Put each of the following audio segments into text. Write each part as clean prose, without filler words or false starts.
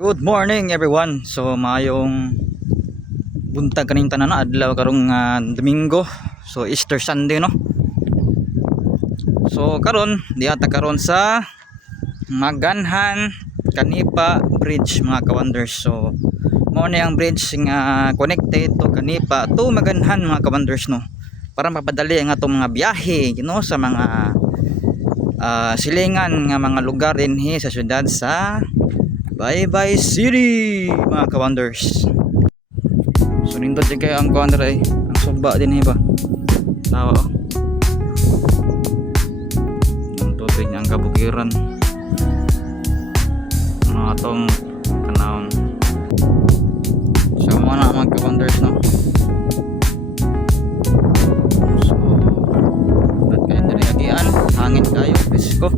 Good morning everyone. So mayong buntag kaning tanan adlaw karong Domingo. So Easter Sunday no. So karon diata karon sa Maganhan Kanipa Bridge mga ka-wonders. So mao ni ang bridge nga connected to Kanipa to Maganhan mga ka-wonders no. Para mapadali ang atong mga biyahe no sa mga silingan nga mga lugar dinhi sa syudad sa Baybay City mga ka-wonders. So nindot din kayo ang ka-wonder ay ang suba din ba tawa ang tubig niya ang kabukiran ano atong kanawon. So mga mga ka-wonders no. So at kayo nariyagian hangin kayo pisko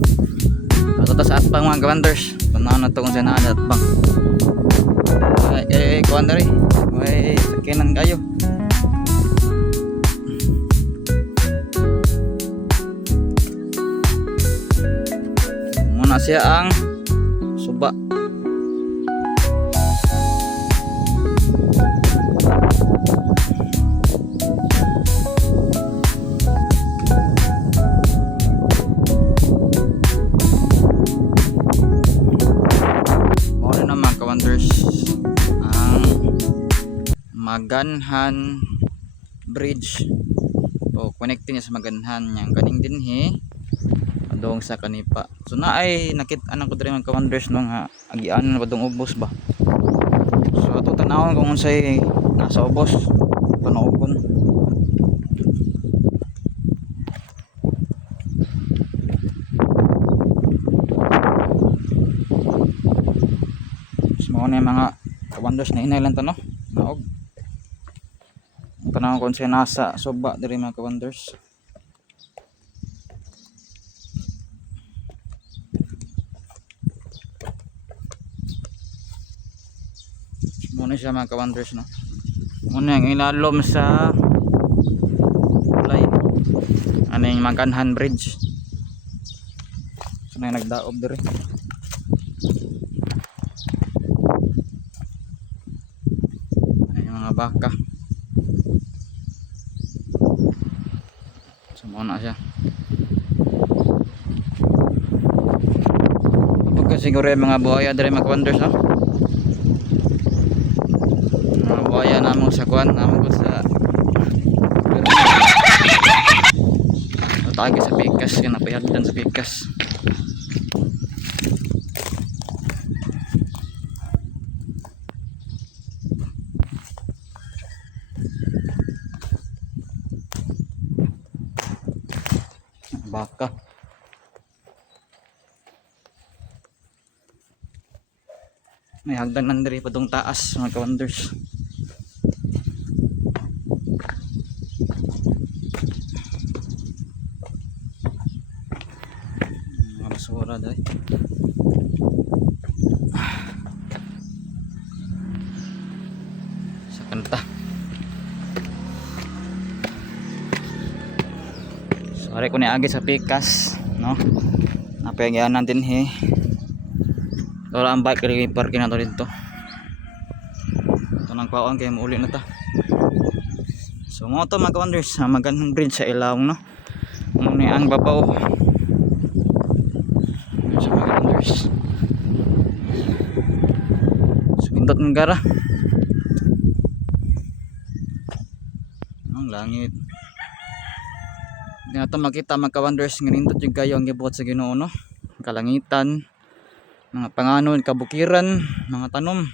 ato ta sa atpang mga ka-wonders na to kung saan naanat bang ka-wonder may sakinan kayo muna siya ang suba. Wonders ang Maganhan Bridge o connecting niya sa Maganhan yang kaning dinhi adong sa Kanipa. So naay nakit-an ko diri mga ka-wonders no nga agian na padung ubos ba. So ato tanawon kung unsay nasa ubos panuogon. Mao na mga ka-wonders na inailan to no naog panahon kung siya nasa suba diri mga ka-wonders. Muna siya mga ka-wonders no muna yung ilalom sa kulay ano yung Maganhan Bridge. So na yung nagdaob diri mga baka. So muna siya kapag siguro yung mga buhaya dali mga ka-wonders no? Mga buhaya namang sa kuwan namang ko sa tagi sa pikas yun napihadlan sa pikas. Baka may hagdan nandiri padung taas mga ka-wonders. Mga basura dahil sa kanta. Sorry ko niagi sa pikas no napayagyan natin wala ang bike kaya parking na to dito ito nang paon kaya mauli na ta. So mo to mga ka-wonders sa Maganhan Bridge sa Ilawong no muna ang babaw sa mga ka-wonders. So pindot ng gara ang langit nga ito makita mga ka-wonders nga nindot yung kayo ang gibuhat sa Ginoo no kalangitan mga panganon kabukiran mga tanom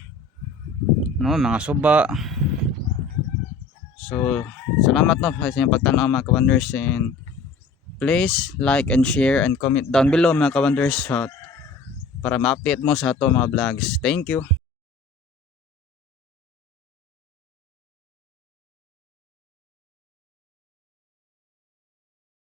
no mga suba. So salamat no sa inyong pagtanaw mga ka-wonders and please like and share and comment down below mga ka-wonders para ma-update mo sa ato mga vlogs. Thank you.